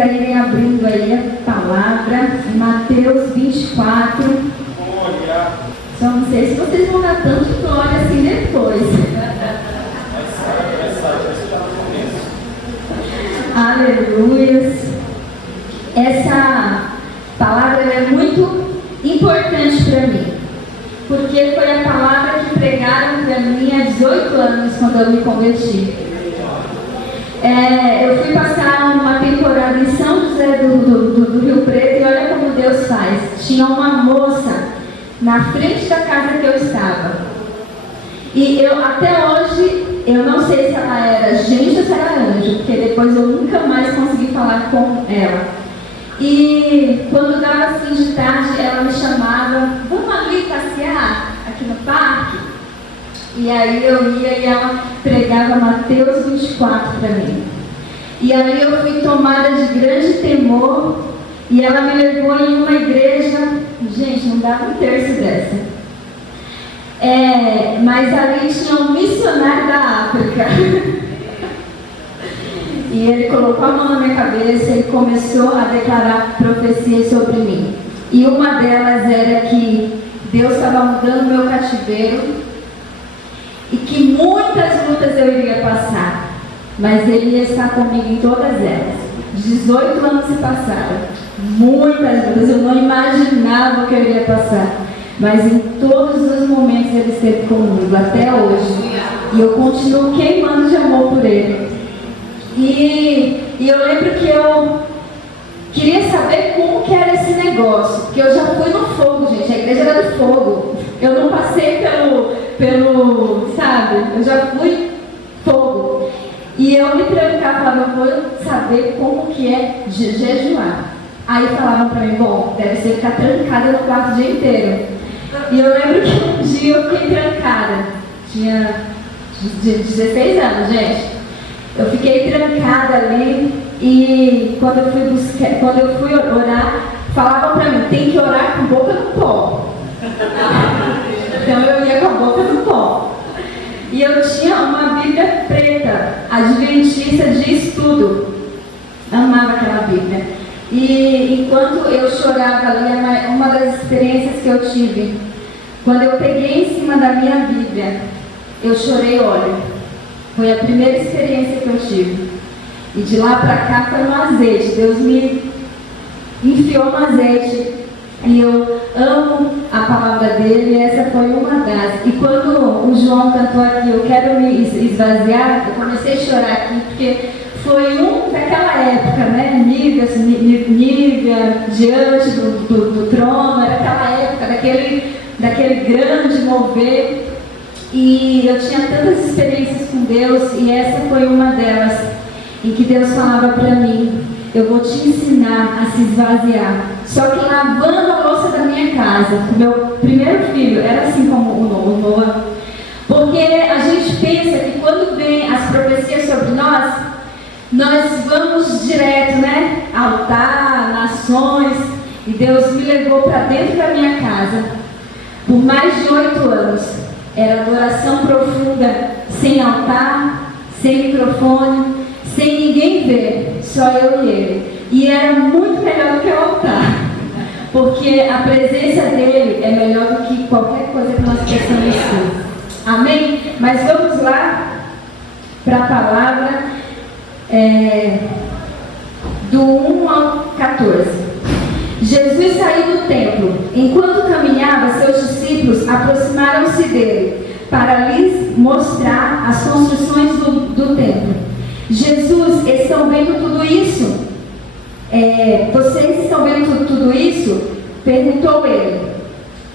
a irem abrindo aí a palavra, Mateus 24. Glória. Só não sei se vocês vão dar tanto glória assim depois. Vai sair no começo. Aleluias. Essa palavra é muito importante para mim, porque foi a palavra que pregaram para mim há 18 anos, quando eu me converti. Eu fui passar uma temporada em São José do Rio Preto, e olha como Deus faz. Tinha uma moça na frente da casa que eu estava, e eu até hoje eu não sei se ela era gente ou se era anjo, porque depois eu nunca mais consegui falar com ela. E quando dava assim de tarde, ela me chamava: vamos ali passear aqui no parque? E aí eu ia e ela pregava Mateus 24 para mim. E aí eu fui tomada de grande temor, e ela me levou em uma igreja, gente, não dava um terço dessa. Mas ali tinha um missionário da África. E ele colocou a mão na minha cabeça e começou a declarar profecias sobre mim. E uma delas era que Deus estava mudando o meu cativeiro e que muitas lutas eu iria passar, mas Ele ia estar comigo em todas elas. 18 anos se passaram, muitas lutas, eu não imaginava o que eu iria passar, mas em todos os momentos Ele esteve comigo, até hoje. E eu continuo queimando de amor por Ele. E eu lembro que eu queria saber como que era esse negócio, porque eu já fui no fogo, gente, a igreja era do fogo. Eu não passei pelo, sabe, eu já fui fogo. E eu me trancava, falava: eu vou saber como que é jejuar. Aí falavam pra mim: bom, deve ser ficar trancada no quarto o dia inteiro. E eu lembro que um dia eu fiquei trancada, tinha 16 anos, gente. Eu fiquei trancada ali, e quando eu fui orar, falavam pra mim: tem que orar com a boca no pó. Então eu ia com a boca no pó. E eu tinha uma Bíblia preta, adventista de estudo. Amava aquela Bíblia. E enquanto eu chorava ali, uma das experiências que eu tive, quando eu peguei em cima da minha Bíblia, eu chorei óleo. Foi a primeira experiência que eu tive. E de lá pra cá foi no azeite. Deus me enfiou no azeite. E eu amo a palavra dele, e essa foi uma das. E quando o João cantou aqui, eu quero me esvaziar, eu comecei a chorar aqui, porque foi daquela época, né? Nívea, diante do trono, era aquela época, daquele grande mover. E eu tinha tantas experiências com Deus, e essa foi uma delas, em que Deus falava para mim: eu vou te ensinar a se esvaziar. Só que lavando a louça da minha casa, o meu primeiro filho era assim como o Noah. Porque a gente pensa que quando vem as profecias sobre nós vamos direto, né? Altar, nações. E Deus me levou para dentro da minha casa por mais de 8 anos. Era adoração profunda, sem altar, sem microfone, sem ninguém ver, só eu e ele. E era muito melhor do que o altar, porque a presença dele é melhor do que qualquer coisa que nós possamos ter. Amém? Mas vamos lá para a palavra do 1 ao 14. Jesus saiu do templo. Enquanto caminhava, seus discípulos aproximaram-se dele para lhes mostrar as construções do templo. Jesus, estão vendo tudo isso? Vocês estão vendo tudo isso? Perguntou ele.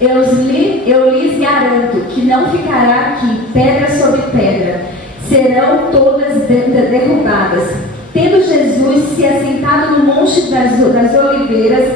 Eu lhes garanto que não ficará aqui pedra sobre pedra. Serão todas derrubadas. Tendo Jesus se assentado no Monte das Oliveiras,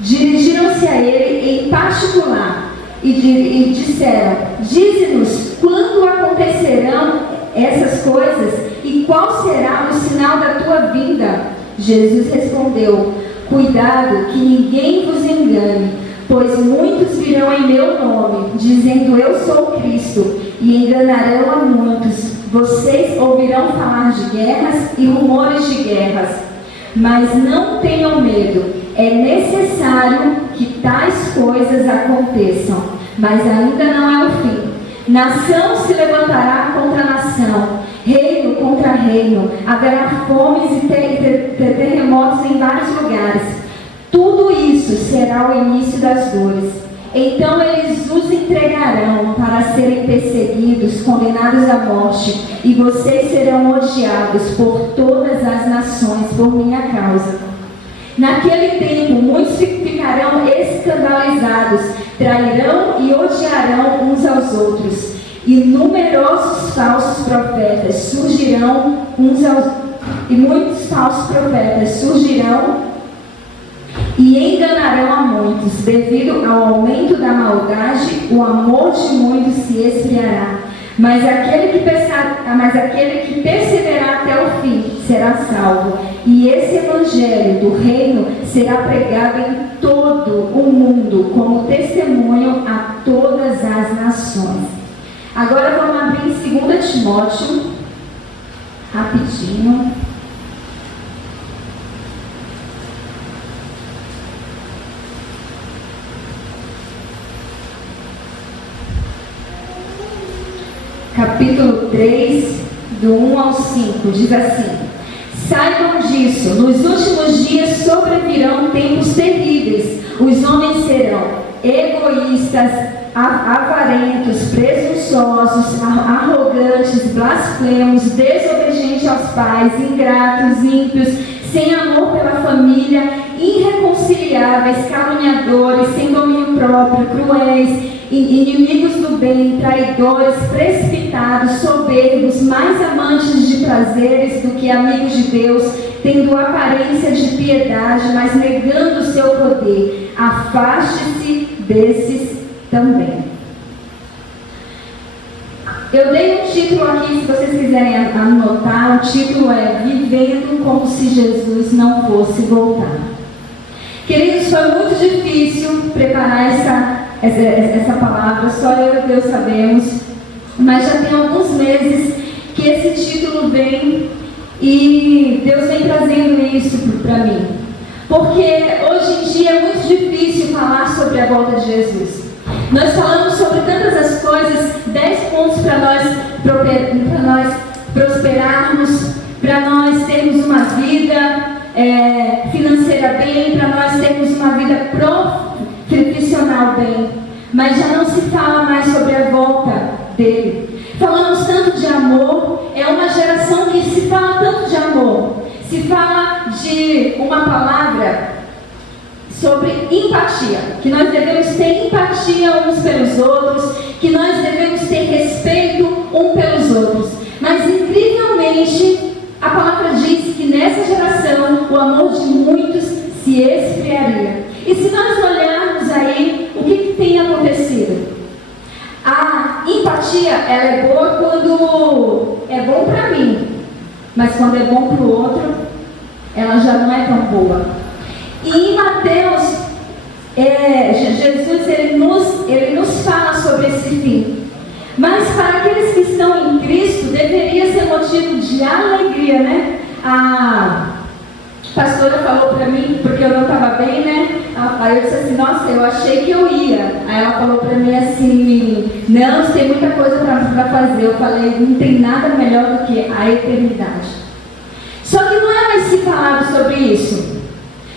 dirigiram-se a ele em particular e disseram: dize-nos quando acontecerão essas coisas e qual será o sinal da tua vinda. Jesus respondeu: cuidado que ninguém vos engane, pois muitos virão em meu nome, dizendo eu sou Cristo, e enganarão a muitos. Vocês ouvirão falar de guerras e rumores de guerras. Mas não tenham medo, é necessário que tais coisas aconteçam, mas ainda não é o fim. Nação se levantará contra nação, reino contra reino, haverá fomes e terremotos em vários lugares. Tudo isso será o início das dores. Então eles os entregarão para serem perseguidos, condenados à morte, e vocês serão odiados por todas as nações por minha causa. Naquele tempo, muitos ficarão escandalizados, trairão e odiarão uns aos outros, e numerosos falsos profetas surgirão e muitos falsos profetas surgirão e enganarão a muitos. Devido ao aumento da maldade, o amor de muitos se esfriará. Mas aquele que perseverar até o fim será salvo. E esse evangelho do reino será pregado em todo o mundo como testemunho a todas as nações. Agora vamos abrir em 2 Timóteo, rapidinho. Capítulo 3, do 1 ao 5, diz assim: saibam disso, nos últimos dias sobrevirão tempos terríveis. Os homens serão egoístas, avarentos, presunçosos, arrogantes, blasfemos, desobedientes aos pais, ingratos, ímpios, sem amor pela família, irreconciliáveis, caluniadores, sem domínio próprio, cruéis, inimigos do bem, traidores, precipitados, soberbos, mais amantes de prazeres do que amigos de Deus, tendo aparência de piedade, mas negando o seu poder. Afaste-se desses também. Eu dei um título aqui, se vocês quiserem anotar, o título é Vivendo como se Jesus não fosse voltar. Queridos, foi muito difícil preparar essa palavra, só eu e Deus sabemos, mas já tem alguns meses que esse título vem e Deus vem trazendo isso para mim, porque hoje em dia é muito difícil falar sobre a volta de Jesus. Nós falamos sobre tantas as coisas, 10 pontos para nós prosperarmos, para nós termos uma vida financeira bem, para nós termos uma vida profissional bem, mas já não se fala mais sobre a volta dele. Falamos tanto de amor, é uma geração que se fala tanto de amor, se fala de uma palavra sobre empatia, que nós devemos ter empatia uns pelos outros, que nós devemos ter respeito uns pelos outros, mas incrivelmente a palavra diz que nessa geração o amor de muitos se esfriaria. E se nós olharmos aí, o que tem acontecido? A empatia, ela é boa quando é bom para mim, mas quando é bom para o outro, ela já não é tão boa. E em Mateus, Jesus ele nos fala sobre esse fim. Mas para aqueles que estão em Cristo, deveria ser motivo de alegria, né? A pastora falou para mim, porque eu não estava bem, né? Aí eu disse assim, nossa, eu achei que eu ia. Aí ela falou para mim assim, não, você tem muita coisa para fazer. Eu falei, não tem nada melhor do que a eternidade. Só que não é mais se falado sobre isso.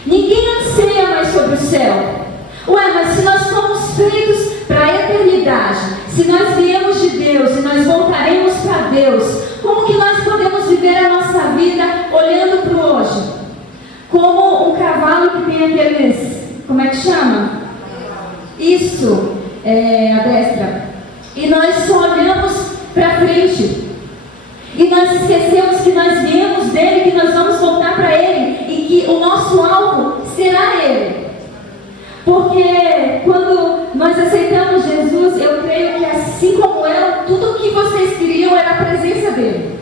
Ninguém anseia mais sobre o céu. Ué, mas se nós fomos feitos para a eternidade, se nós viemos de Deus e nós voltaremos para Deus, como que nós podemos viver a nossa vida olhando para o hoje? Como um cavalo que tem aqueles, como é que chama? Isso, a destra. E nós só olhamos para frente. E nós esquecemos que nós viemos dele, que nós vamos voltar para ele e que o nosso alvo será ele. Porque quando nós aceitamos Jesus, eu creio que assim como eu, tudo o que vocês queriam era a presença dele.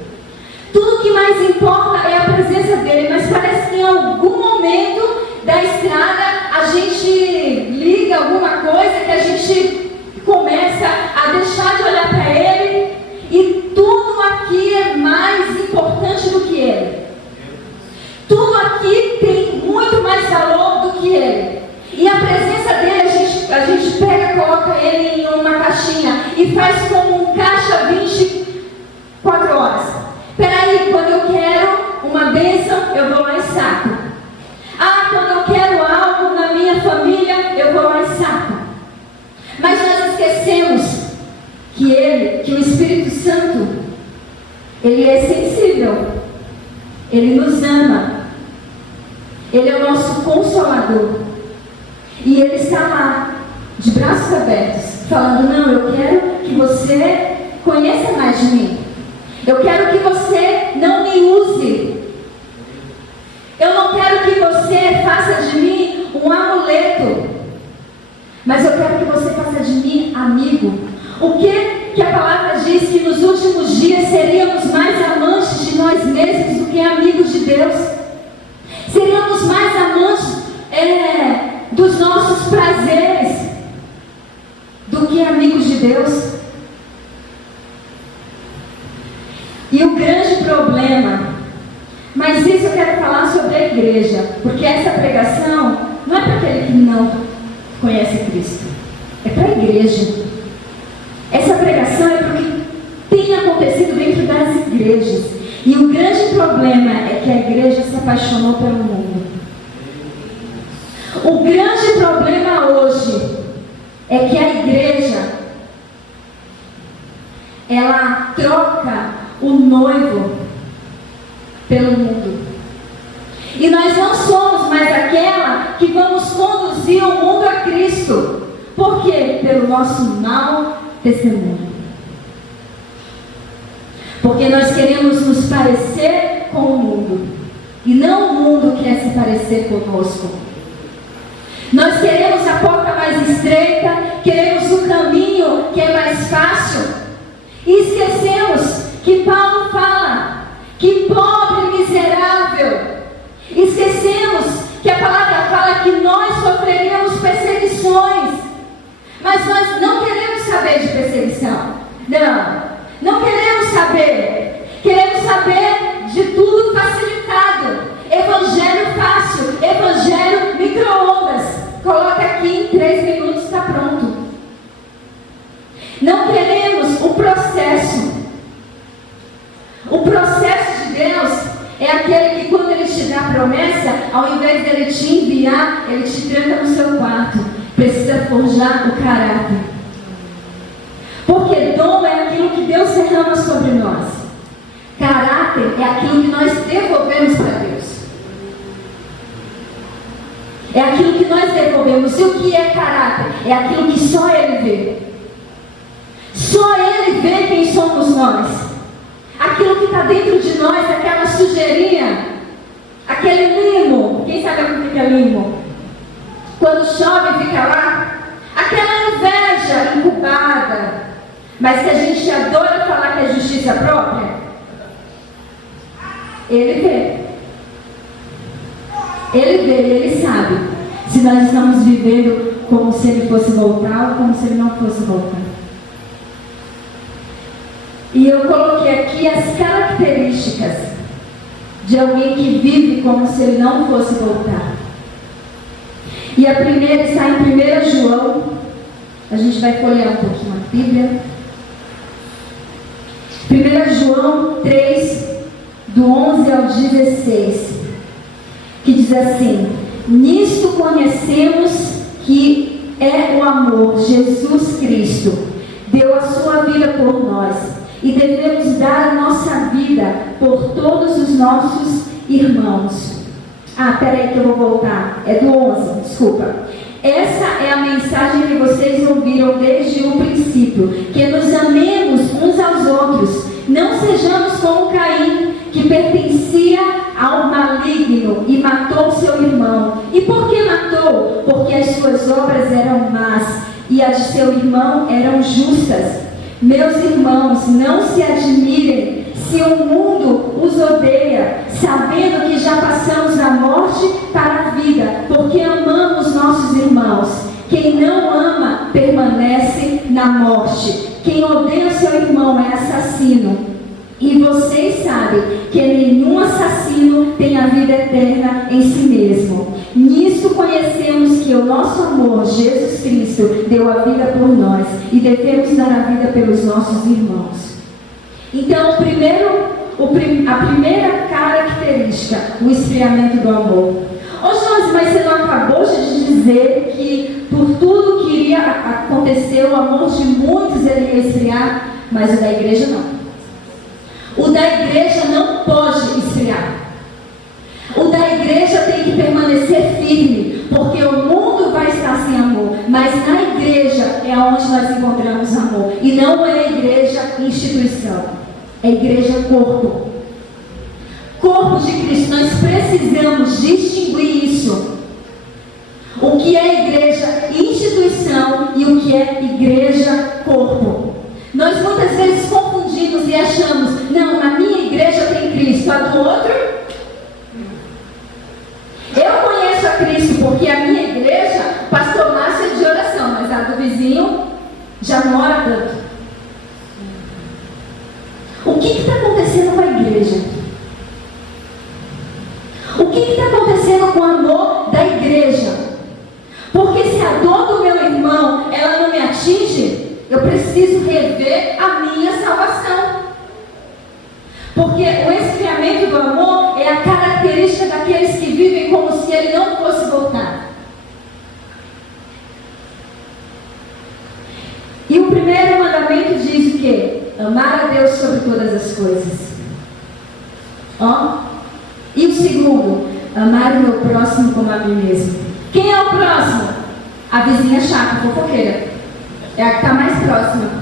Tudo o que mais importa é a presença dele, mas parece que em algum momento da estrada a gente liga alguma coisa que a gente começa a deixar de olhar para ele e tudo aqui é mais importante do que ele. Tudo aqui e faz como um caixa 24 horas. Peraí, quando eu quero uma bênção, eu vou lá e saco. Ah, quando eu quero algo na minha família, eu vou lá e saco. Mas nós esquecemos que o Espírito Santo, ele é sensível, ele nos ama, ele é o nosso consolador, e ele está lá, de braços abertos, falando: não, eu quero que você conheça mais de mim, eu quero que você não me use, eu não quero que você faça de mim um amuleto, mas eu quero que você faça de mim amigo. O que a palavra diz? Que nos últimos dias seríamos mais amantes de nós mesmos do que amigos de Deus. Seríamos mais amantes dos nossos prazeres do que amigos de Deus. E o grande problema, mas isso eu quero falar sobre a igreja, porque essa pregação não é para aquele que não conhece Cristo, é para a igreja. Essa pregação é para o que tem acontecido dentro das igrejas. E o grande problema é que a igreja se apaixonou pelo mundo. O grande problema hoje é que a igreja, ela troca o noivo pelo mundo. E nós não somos mais aquela que vamos conduzir o mundo a Cristo. Por quê? Pelo nosso mau testemunho. Porque nós queremos nos parecer com o mundo, e não o mundo quer se parecer conosco. Nós queremos a porta mais estreita, queremos o caminho que é mais fácil, e esquecemos que Paulo fala que pobre e miserável. Esquecemos que a palavra fala que nós sofreremos perseguições, mas nós não queremos saber de perseguição. Não queremos saber. Queremos saber de tudo facilitado. Evangelho fácil, evangelho micro-ondas. Coloca aqui, em 3 minutos está pronto. Não queremos o processo. O processo de Deus é aquele que, quando Ele te dá a promessa, ao invés de Ele te enviar, Ele te tranca no seu quarto. Precisa forjar o caráter. Porque dom é aquilo que Deus derrama sobre nós. Caráter é aquilo que nós devolvemos para Deus. É aquilo que nós devolvemos. E o que é caráter? É aquilo que só Ele vê. Só Ele vê quem somos nós. Aquilo que está dentro de nós, aquela sujeirinha, aquele limo. Quem sabe o que é limo? Quando chove fica lá. Aquela inveja incubada, mas que a gente adora falar que é justiça própria. Ele vê. Ele vê, ele sabe se nós estamos vivendo como se Ele fosse voltar ou como se Ele não fosse voltar. E eu coloquei aqui as características de alguém que vive como se Ele não fosse voltar. E a primeira está em 1 João. A gente vai folhear um pouquinho a Bíblia. 1 João 3, do 11 ao 16, que diz assim: nisto conhecemos que é o amor. Jesus Cristo deu a sua vida por nós, e devemos dar a nossa vida por todos os nossos irmãos. Peraí que eu vou voltar. É do 11, desculpa. Essa é a mensagem que vocês ouviram desde o princípio, que nos amemos uns aos outros, não sejamos como Caim, que pertencia ao maligno e matou seu irmão. E por que matou? Porque as suas obras eram más e as de seu irmão eram justas. Meus irmãos, não se admirem se o mundo os odeia, sabendo que já passamos da morte para a vida, porque amamos nossos irmãos. Quem não ama permanece na morte. Quem odeia o seu irmão é assassino. E vocês sabem que nenhum assassino tem a vida eterna em si mesmo. Nisto conhecemos que o nosso amor, Jesus Cristo deu a vida por nós e devemos dar a vida pelos nossos irmãos. Então, a primeira característica, o esfriamento do amor. Ô Josi, mas você não acabou de dizer que por tudo que iria acontecer, o amor de muitos ele ia esfriar, mas o da igreja não. O da igreja não pode esfriar. O da igreja tem que permanecer firme, porque o mundo vai estar sem amor, mas na igreja é onde nós encontramos amor. E não é igreja instituição, é igreja corpo. Corpo de Cristo, nós precisamos distinguir isso. O que é igreja instituição e o que é igreja corpo. Nós muitas vezes confundimos e achamos, não, na minha igreja tem Cristo, a do outro? Eu conheço a Cristo porque a minha igreja, o pastor Márcio é de oração, mas a do vizinho já não ora tanto. O que está acontecendo com a igreja? O que está acontecendo com o amor da igreja? Porque se a dor do meu irmão, ela não me atinge, eu preciso rever a minha salvação. Porque o esfriamento do amor é a característica daqueles que vivem como se ele não fosse voltar. E o primeiro mandamento diz o quê? Amar a Deus sobre todas as coisas. Ó. E o segundo, amar o meu próximo como a mim mesmo. Quem é o próximo? A vizinha chata, fofoqueira. É a que está mais próxima.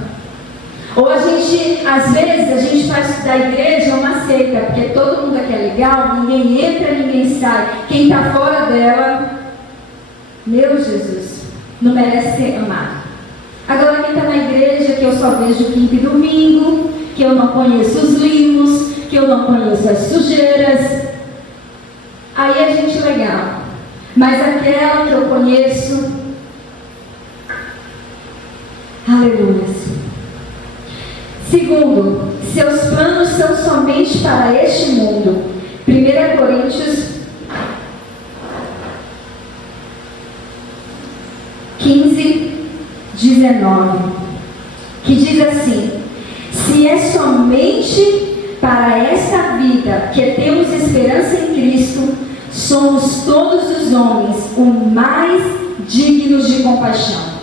Ou a gente, às vezes, a gente faz da igreja uma seita, porque todo mundo aqui é legal, ninguém entra, ninguém sai. Quem está fora dela, meu Jesus, não merece ser amado. Agora quem está na igreja, que eu só vejo quinta e domingo, que eu não conheço os limos, que eu não conheço as sujeiras, aí é gente legal. Mas aquela que eu conheço, aleluia. Segundo, seus planos são somente para este mundo. 1 Coríntios 15:19, que diz assim: se é somente para esta vida que temos esperança em Cristo, somos todos os homens os mais dignos de compaixão.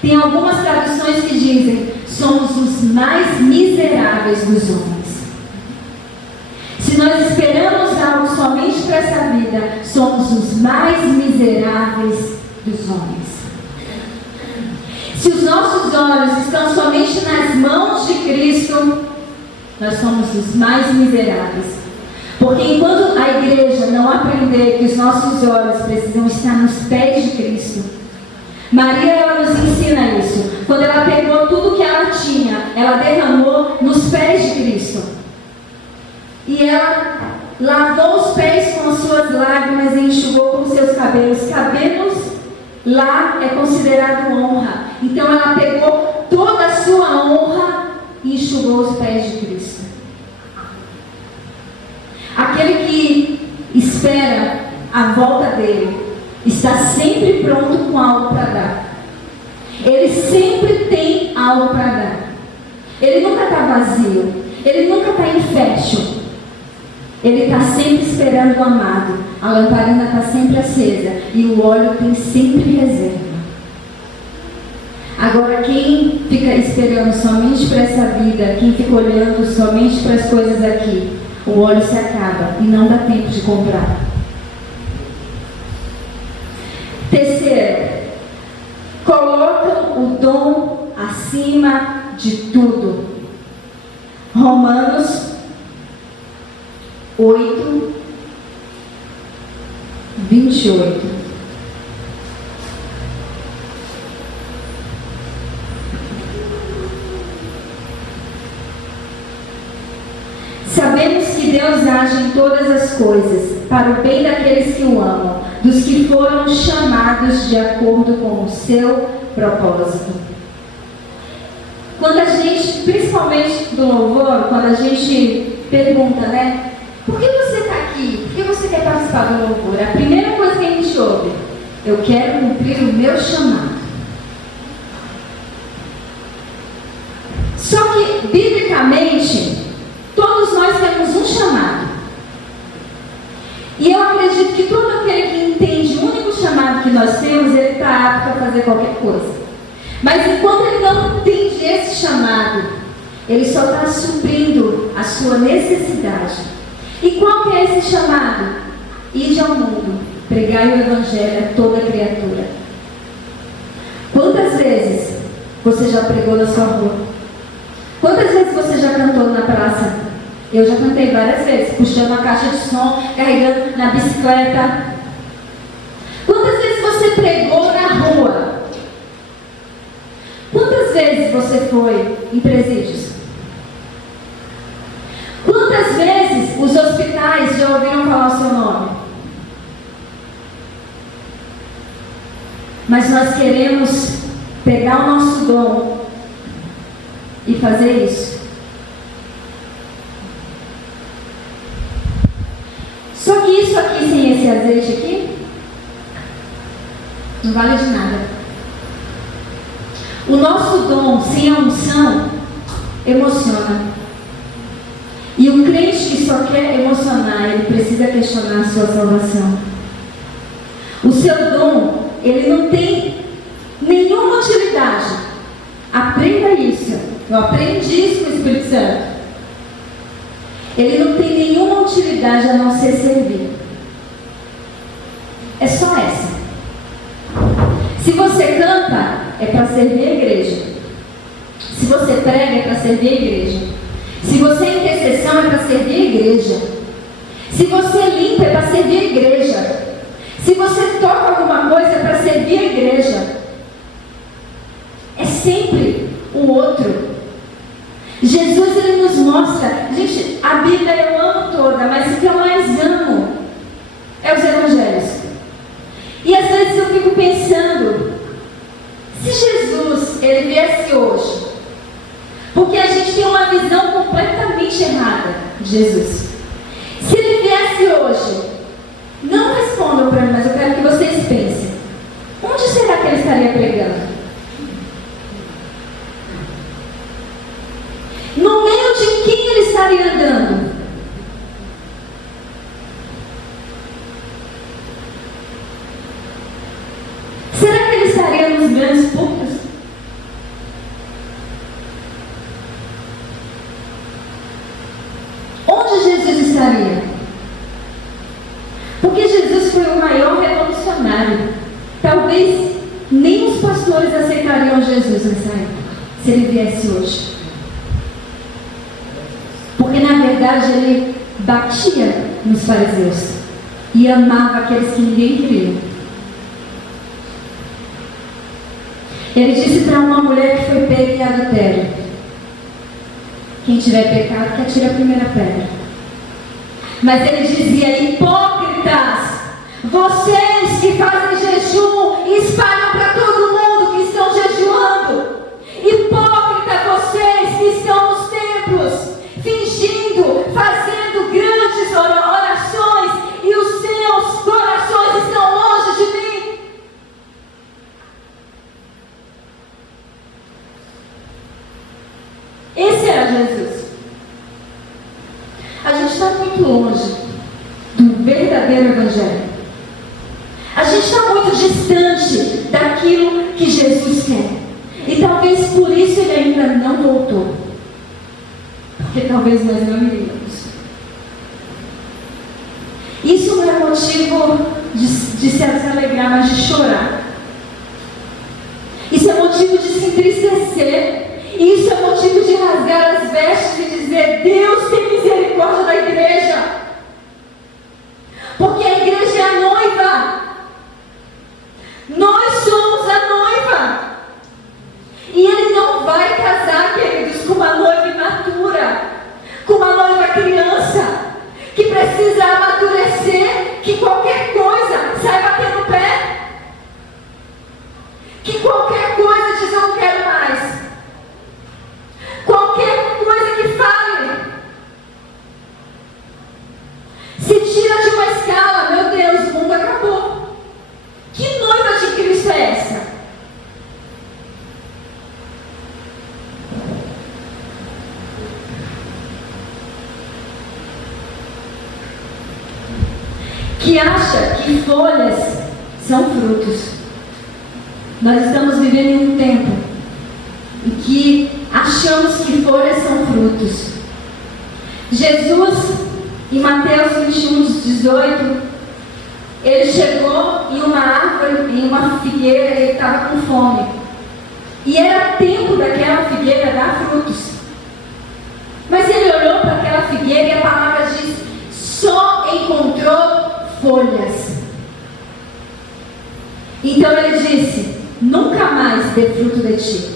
Tem algumas traduções que dizem, somos os mais miseráveis dos homens. Se nós esperamos algo somente para essa vida, somos os mais miseráveis dos homens. Se os nossos olhos estão somente nas mãos de Cristo, nós somos os mais miseráveis. Porque enquanto a igreja não aprender que os nossos olhos precisam estar nos pés de Cristo, Maria, ela nos ensina isso. Quando ela pegou tudo que ela tinha, ela derramou nos pés de Cristo. E ela lavou os pés com as suas lágrimas e enxugou com seus cabelos. Cabelos lá é considerado honra. Então ela pegou toda a sua honra e enxugou os pés de Cristo. Aquele que espera a volta dele está sempre pronto com algo para dar. Ele sempre tem algo para dar. Ele nunca está vazio. Ele nunca está em fashion. Ele está sempre esperando o amado. A lamparina está sempre acesa. E o óleo tem sempre reserva. Agora, quem fica esperando somente para essa vida, quem fica olhando somente para as coisas aqui, o óleo se acaba e não dá tempo de comprar. Terceiro, colocam o dom acima de tudo. Romanos 8:28. Sabemos que Deus age em todas as coisas, para o bem daqueles que o amam, dos que foram chamados de acordo com o seu propósito. Quando a gente, principalmente do louvor, quando a gente pergunta, né? Por que você está aqui? Por que você quer participar do louvor? A primeira coisa que a gente ouve: Eu quero cumprir o meu chamado. Só que, biblicamente, todos nós temos um chamado. E eu acredito que todo aquele que entende o único chamado que nós temos, ele está apto a fazer qualquer coisa. Mas enquanto ele não entende esse chamado, ele só está suprindo a sua necessidade. E qual que é esse chamado? Ide ao mundo, pregai o evangelho a toda criatura. Quantas vezes você já pregou na sua rua? Quantas vezes você já cantou na praça? Eu já cantei várias vezes, puxando a caixa de som, carregando na bicicleta. Quantas vezes você pregou na rua? Quantas vezes você foi em presídios? Quantas vezes os hospitais já ouviram falar o seu nome? Mas nós queremos pegar o nosso dom e fazer isso. Só que isso aqui, sem esse azeite aqui, não vale de nada. O nosso dom, sem a unção, emociona. E o crente que só quer emocionar, ele precisa questionar a sua salvação. O seu dom, ele não tem nenhuma utilidade. Aprenda isso. Eu aprendi isso com o Espírito Santo. Ele não tem nenhuma utilidade a não ser servir. É só essa. Se você canta, é para servir a igreja. Se você prega, é para servir a igreja. Se você é intercessão, é para servir a igreja. Se você limpa, é para servir a igreja. Se você toca alguma coisa, é para servir a igreja. É sempre o outro. Jesus, ele nos mostra, gente, a Bíblia eu amo toda, mas o que eu mais amo é os evangelhos. E às vezes eu fico pensando, se Jesus, ele viesse hoje, porque a gente tem uma visão completamente errada de Jesus. Se ele viesse hoje, não respondam para mim, mas eu quero que vocês pensem, onde será que ele estaria pregando? No meio de quem ele estaria andando? Será que ele estaria nos grandes púlpitos? Onde Jesus estaria? Porque Jesus foi o maior revolucionário. Talvez nem os pastores aceitariam Jesus nessa época, se ele viesse hoje. Porque na verdade ele batia nos fariseus e amava aqueles que ninguém queria. Ele disse para uma mulher que foi pega em adultério: quem tiver pecado, que atire a primeira pedra. Mas ele dizia: hipócritas, vocês que fazem jejum e espalham para todo mundo que estão jejuando. Hipócritas, vocês que estão nos templos fingindo, fazendo grandes orações, e os seus corações estão longe de mim. Esse era Jesus. A gente está muito longe do verdadeiro evangelho. A gente está muito distante daquilo que Jesus quer. E talvez por isso ele ainda não voltou. Porque talvez nós não iríamos. Isso não é motivo de se alegrar, mas de chorar. Isso é motivo de se entristecer. Isso é motivo de rasgar as vestes e dizer: Deus tem misericórdia da igreja. Porque a igreja é a noiva. Nós somos a noiva. E ele não vai casar, queridos, com uma noiva imatura, com uma noiva criança, que precisa amadurecer, que qualquer coisa sai bater no pé, que qualquer coisa diz: eu não quero mais, qualquer coisa que fale. que acha que folhas são frutos. Nós estamos vivendo em um tempo em que achamos que folhas são frutos. Jesus, em Mateus 21:18, ele chegou em uma árvore, em uma figueira, e ele estava com fome. E era tempo daquela figueira dar frutos. Mas ele olhou para aquela figueira e a palavra diz: só encontrou folhas. Então ele disse: nunca mais dê fruto de ti.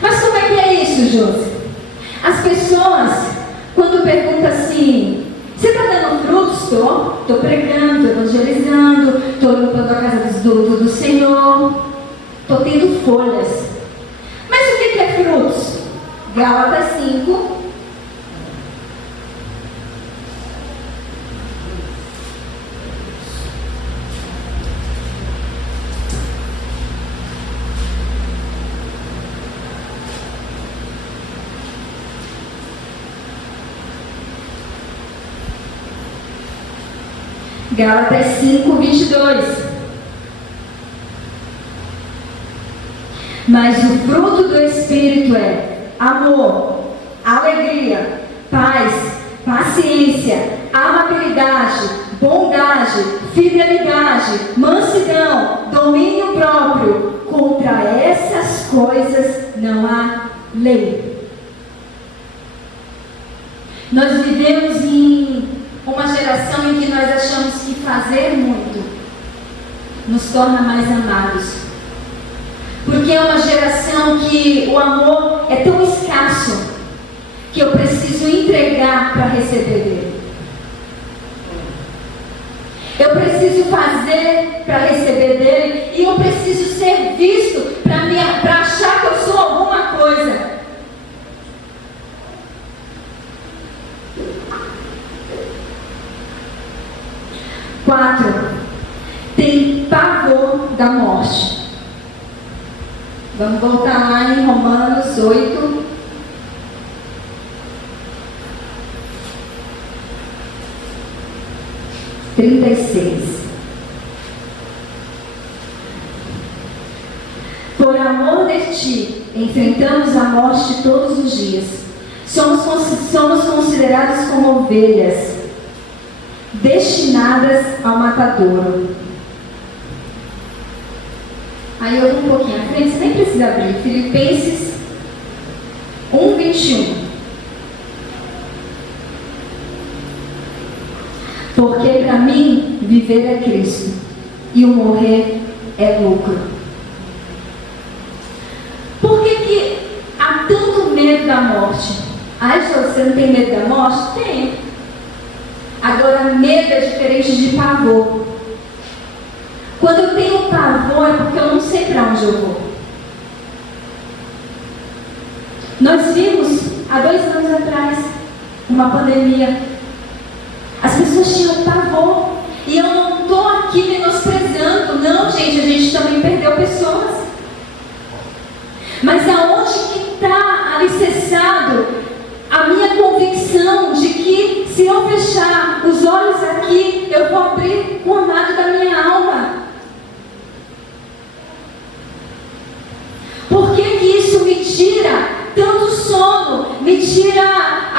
Mas como é que é isso, Josi? As pessoas, quando perguntam assim: você está dando frutos? Estou pregando, estou evangelizando, estou limpando a casa do Senhor, estou tendo folhas. Mas o que é frutos? Gálatas 5. Gálatas 5:22. Mas o fruto do Espírito é amor, alegria, paz, paciência, amabilidade, bondade, fidelidade, mansidão, domínio próprio. Contra essas coisas não há lei. Nós vivemos em uma geração em que nós achamos que fazer muito nos torna mais amados. Porque é uma geração que o amor é tão escasso que eu preciso entregar para receber dele. Eu preciso fazer para receber dele, e eu preciso ser visto para achar que eu sou alguma coisa. Tem pavor da morte. Vamos voltar lá em Romanos 8. Por amor de ti, enfrentamos a morte todos os dias. Somos considerados como ovelhas, destinadas ao matadouro. Aí eu vou um pouquinho à frente, você nem precisa abrir. Filipenses 1:21. Porque para mim viver é Cristo e o morrer é lucro. Por que há tanto medo da morte? Ai, você não tem medo da morte? Tenho. Agora, medo é diferente de pavor. Quando eu tenho pavor é porque eu não sei para onde eu vou. Nós vimos há 2 anos atrás uma pandemia. As pessoas tinham pavor. E eu não estou aqui menosprezando. Não, gente, a gente também perdeu pessoas. Mas aonde que está alicerçado a minha convicção de que se eu fechar os olhos aqui, eu vou abrir o ornato da minha alma? Por que isso me tira tanto sono, me tira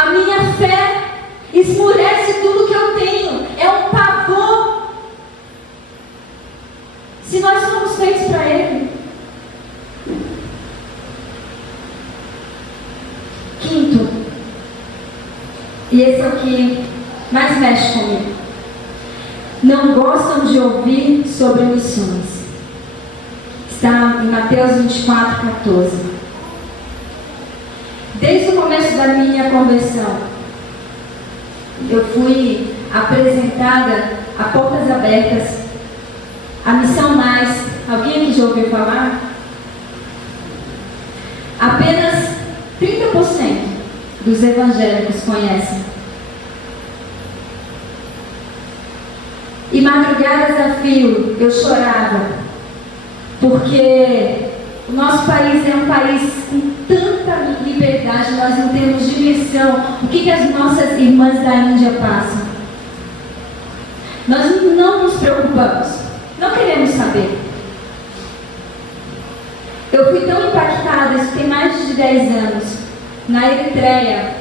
a minha fé, esmurece tudo que eu tenho? É um pavor. Se nós somos feitos para Ele. Quinto, e esse é o que mais mexe comigo: não gostam de ouvir sobre missões. Está em Mateus 24:14. Desde o começo da minha conversão, eu fui apresentada a portas abertas, a Missão Mais. Alguém aqui já ouviu falar? Apenas 30% dos evangélicos conhecem. E madrugadas a fio eu chorava, porque o nosso país é um país com tanta liberdade, nós não temos dimensão o que as nossas irmãs da Índia passam. nos preocupamos, não queremos saber. Eu fui tão impactada, isso tem mais de 10 anos, na Eritreia.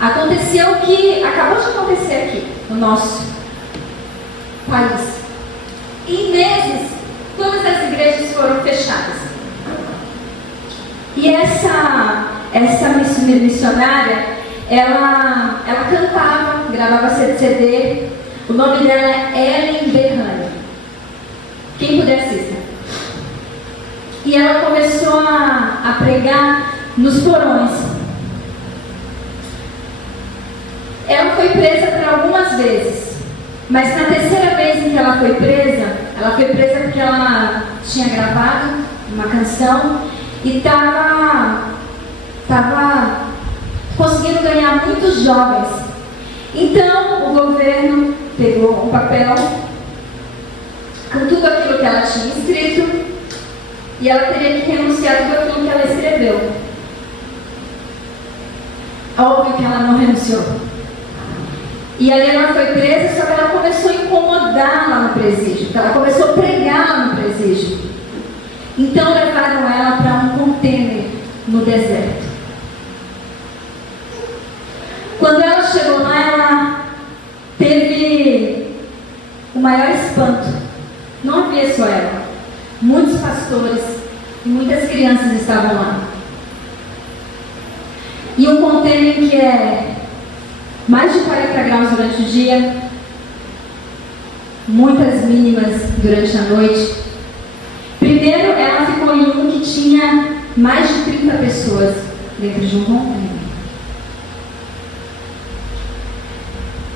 Aconteceu o que acabou de acontecer aqui, no nosso país. Em meses, todas as igrejas foram fechadas. E essa missionária, ela cantava, gravava CD. O nome dela é Ellen Berrani. Quem puder assista. E ela começou a pregar nos porões. Ela foi presa por algumas vezes, mas na terceira vez em que ela foi presa porque ela tinha gravado uma canção e estava conseguindo ganhar muitos jovens. Então o governo pegou um papel com tudo aquilo que ela tinha escrito e ela teria que renunciar a tudo aquilo que ela escreveu. Óbvio que ela não renunciou. E ali ela foi presa, só que ela começou a incomodar lá no presídio. Ela começou a pregar lá no presídio. Então levaram ela para um container no deserto. Quando ela chegou lá, ela teve o maior espanto. Não havia só ela. Muitos pastores e muitas crianças estavam lá. E um container que é mais de 40 graus durante o dia, muitas mínimas durante a noite. Primeiro, ela ficou em um que tinha mais de 30 pessoas dentro de um container.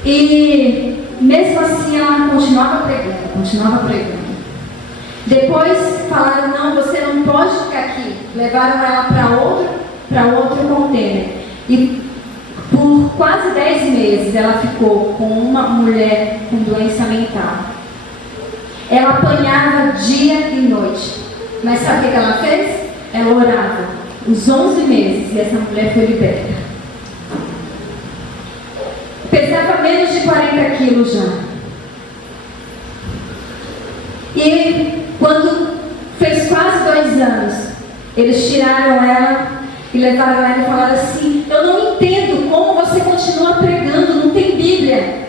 E mesmo assim ela continuava pregando. Depois falaram, não, você não pode ficar aqui. Levaram ela para outro container. E por quase 10 meses ela ficou com uma mulher com doença mental. Ela apanhava dia e noite. Mas sabe o que ela fez? Ela orava os 11 meses e essa mulher foi liberta. Pesava menos de 40 quilos já. E quando fez quase 2 anos, eles tiraram ela e levaram ela e falaram assim, eu não entendo como você continua pregando, não tem Bíblia.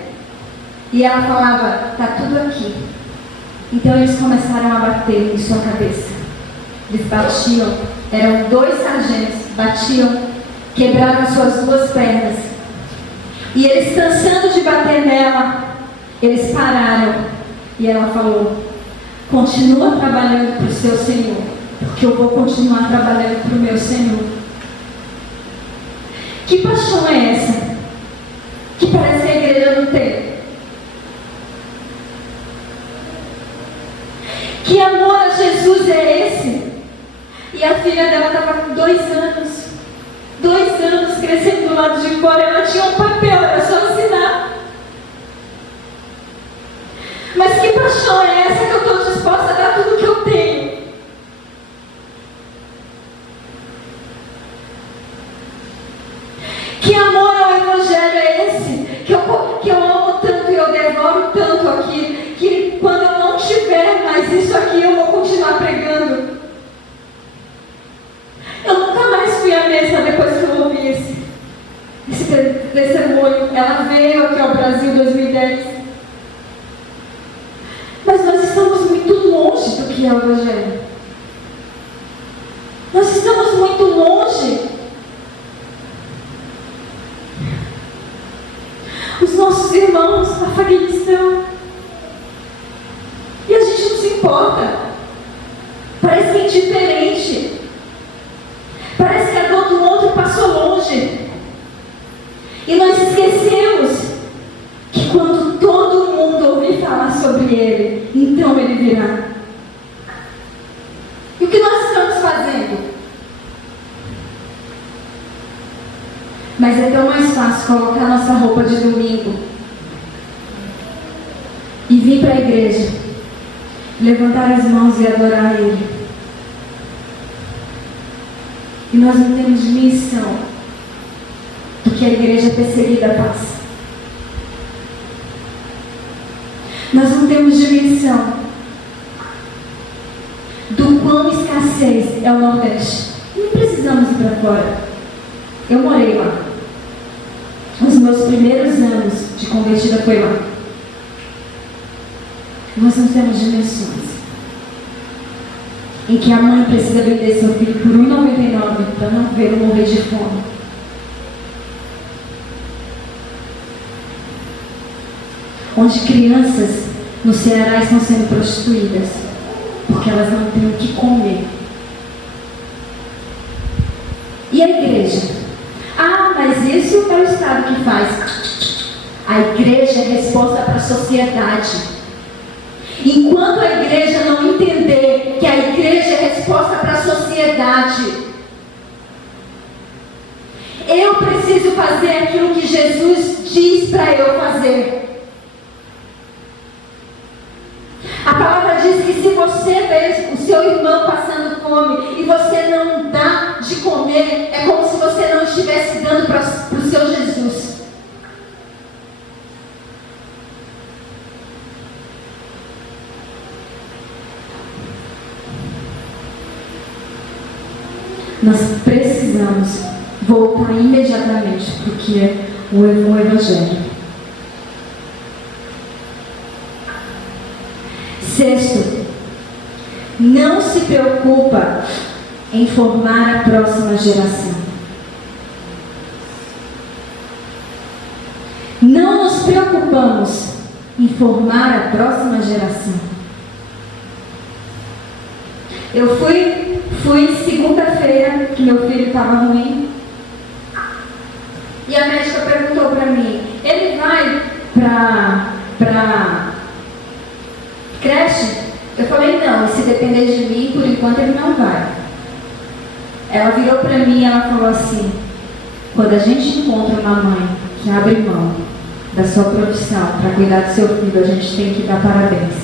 E ela falava, está tudo aqui. Então eles começaram a bater em sua cabeça. Eles batiam, eram 2 sargentos, batiam, quebraram suas 2 pernas. E eles, cansando de bater nela, eles pararam. E ela falou, continua trabalhando para o seu Senhor, porque eu vou continuar trabalhando para o meu Senhor. Que paixão é essa? Que parece que a igreja não tem. Que amor a Jesus é esse? E a filha dela estava com 2 anos. 2 anos crescendo do lado de fora. Ela tinha um papel, era só assinar. Mas que paixão é essa que eu estou disposta a dar tudo que eu tenho? Que amor ao Evangelho é esse? Que eu amo tanto e eu devoro tanto aqui, que quando eu não tiver mais isso aqui, eu vou continuar pregando. Eu nunca mais fui a mesma depois que eu ouvi esse testemunho. Ela veio aqui ao Brasil em 2010. Mas nós estamos muito longe do que é o Evangelho. Nós estamos muito longe. Os nossos irmãos no Afeganistão. E a gente não se importa. Parece que é indiferente. Parece que a dor do outro passou longe. E nós esquecemos que quando todo mundo ouvir falar sobre ele, então ele virá. E o que nós estamos fazendo? Mas é tão mais fácil colocar nossa roupa de domingo e vir para a igreja, levantar as mãos e adorar Ele. E nós não temos missão do que a igreja perseguida passa. Nós não temos dimensão do quão escassez é o Nordeste. Não precisamos ir para fora. Eu morei lá. Os meus primeiros anos de convertida foi lá. Nós não temos dimensões em que a mãe precisa vender seu filho por R$1,99 para não ver morrer de fome. Onde crianças no Ceará estão sendo prostituídas porque elas não têm o que comer. E a igreja? Ah, mas isso é o Estado que faz. A igreja é resposta para a sociedade. Enquanto a igreja não entender que a igreja é resposta para a sociedade, eu preciso fazer aquilo que Jesus diz para eu fazer. A palavra diz que se você vê o seu irmão passando fome e você não dá de comer, é como se você não estivesse dando para o seu Jesus. Nós precisamos voltar imediatamente para o que é o Evangelho. Sexto, não se preocupa em formar a próxima geração. Não nos preocupamos em formar a próxima geração. Eu fui segunda-feira, que meu filho estava ruim, e a médica perguntou para mim, ele vai para creche? Eu falei, não, e se depender de mim, por enquanto ele não vai. Ela virou para mim e ela falou assim, quando a gente encontra uma mãe que abre mão da sua profissão para cuidar do seu filho, a gente tem que dar parabéns,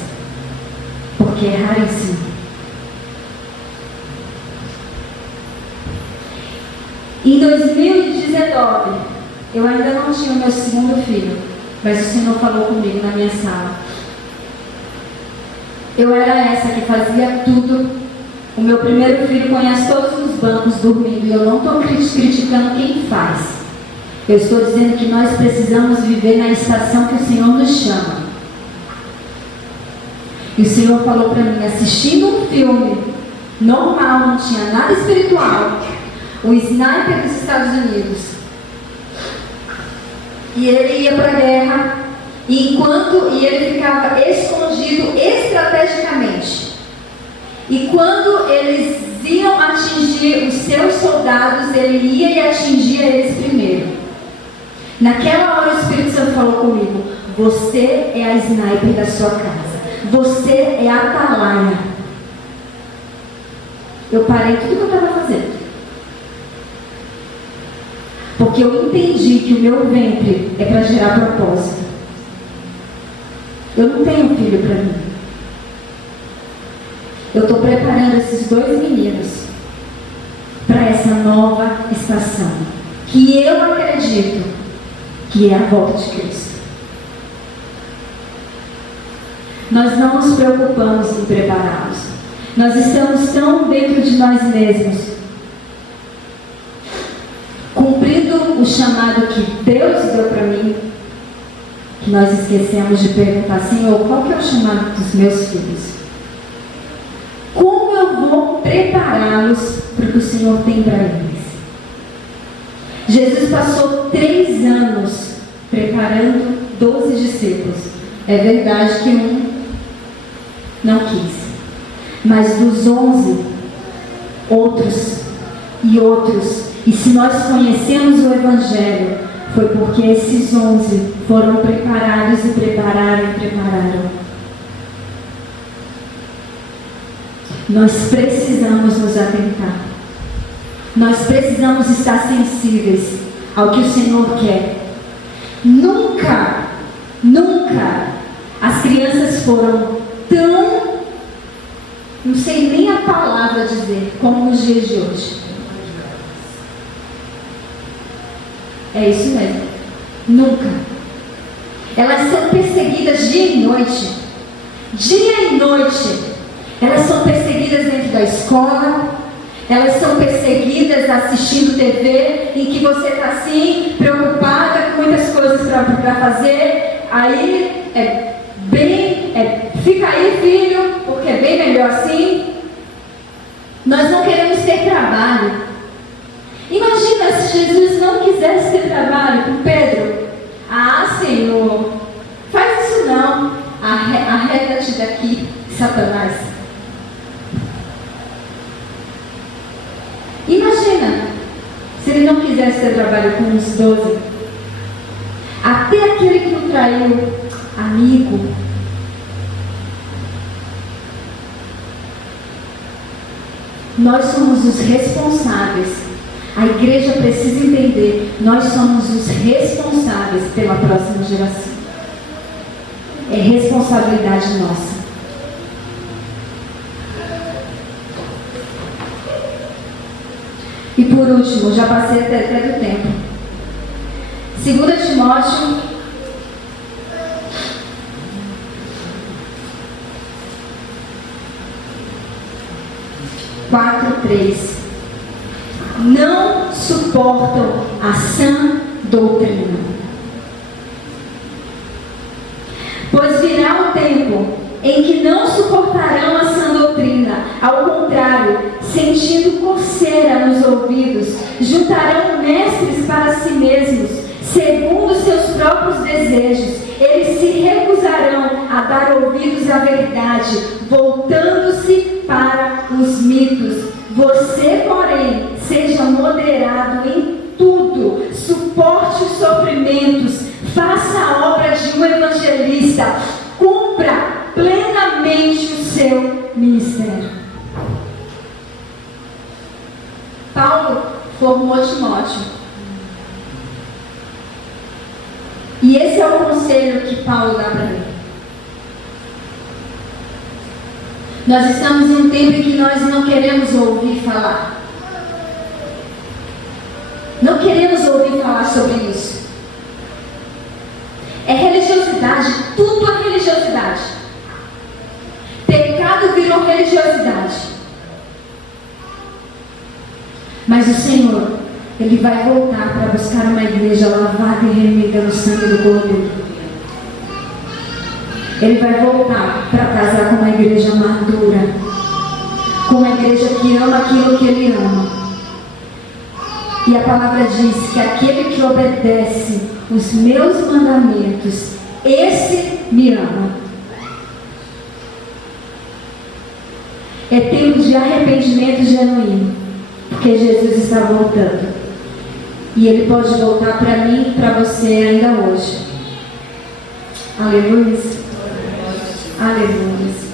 porque é raríssimo. Em 2019, eu ainda não tinha o meu segundo filho, mas o Senhor falou comigo na minha sala. Eu era essa que fazia tudo. O meu primeiro filho conhece todos os bancos dormindo, e eu não estou criticando quem faz. Eu estou dizendo que nós precisamos viver na estação que o Senhor nos chama. E o Senhor falou para mim, assistindo um filme normal, não tinha nada espiritual, o Sniper dos Estados Unidos, e ele ia para a guerra, e ele ficava escondido estrategicamente, e quando eles iam atingir os seus soldados, ele ia e atingia eles primeiro. Naquela hora o Espírito Santo falou comigo, você é a sniper da sua casa, você é a atalaia. Eu parei tudo que eu estava fazendo, porque eu entendi que o meu ventre é para gerar propósito. Eu não tenho filho para mim. Eu estou preparando esses 2 meninos para essa nova estação, que eu acredito que é a volta de Cristo. Nós não nos preocupamos em prepará-los. Nós estamos tão dentro de nós mesmos, cumprindo o chamado que Deus deu para mim, que nós esquecemos de perguntar, Senhor, qual que é o chamado dos meus filhos? Como eu vou prepará-los para o que o Senhor tem para eles? Jesus passou 3 anos preparando 12 discípulos. É verdade que um não quis, mas dos 11, outros e outros. E se nós conhecemos o Evangelho, foi porque esses 11 foram preparados e prepararam. Nós precisamos nos atentar. Nós precisamos estar sensíveis ao que o Senhor quer. Nunca as crianças foram tão, não sei nem a palavra dizer, como nos dias de hoje. É isso mesmo. Nunca. Elas são perseguidas dia e noite. Dia e noite. Elas são perseguidas dentro da escola. Elas são perseguidas assistindo TV, em que você está assim, preocupada com muitas coisas para fazer. Aí, fica aí, filho, porque é bem melhor assim. Nós não queremos ter trabalho. Imagina se Jesus não quisesse ter trabalho com Pedro. Ah, Senhor, faz isso não. Arreda-te daqui, Satanás. Imagina se ele não quisesse ter trabalho com os 12. Até aquele que o traiu, amigo. Nós somos os responsáveis. A igreja precisa entender, nós somos os responsáveis pela próxima geração. É responsabilidade nossa. E por último, já passei até do tempo. 2 Timóteo 4:3. Não suportam a sã doutrina. Pois virá o tempo em que não suportarão a sã doutrina. Ao contrário, sentindo coceira nos ouvidos, juntarão mestres para si mesmos, segundo seus próprios desejos. Eles se recusarão a dar ouvidos à verdade, voltando-se para os mitos. Você, porém, seja moderado em tudo, suporte os sofrimentos, faça a obra de um evangelista, cumpra plenamente o seu ministério. Paulo formou Timóteo. E esse é o conselho que Paulo dá para mim. Nós estamos em um tempo em que nós não queremos ouvir falar. Não queremos ouvir falar sobre isso. É religiosidade, tudo é religiosidade. Pecado virou religiosidade. Mas o Senhor, Ele vai voltar para buscar uma igreja lavada e remida no sangue do Cordeiro. Ele vai voltar para casar com uma igreja madura, com uma igreja que ama aquilo que Ele ama. E a palavra diz que aquele que obedece os meus mandamentos, esse me ama. É tempo de arrependimento genuíno, porque Jesus está voltando. E Ele pode voltar para mim e para você ainda hoje. Aleluia. Aleluia.